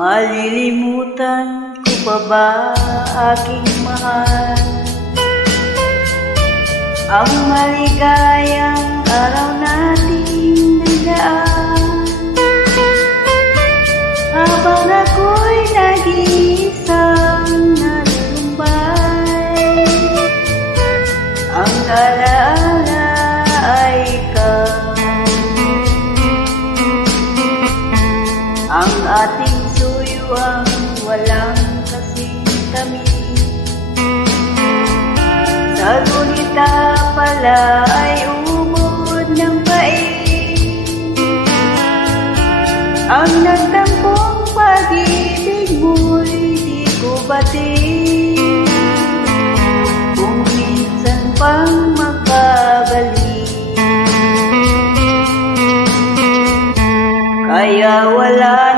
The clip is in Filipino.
Malilimutan ko pa ba aking mahal ang maligayang araw nating nagdaan, habang ako'y nag-iisang nalulumbay. Ang alaala ay ikaw, ang ating suyuang walang kasing tamis. Sa gunita pala ay umod ng pait, ang nagtampong pag-ibig mo'y di ko batid. Kung minsan pang makabalik, kaya wala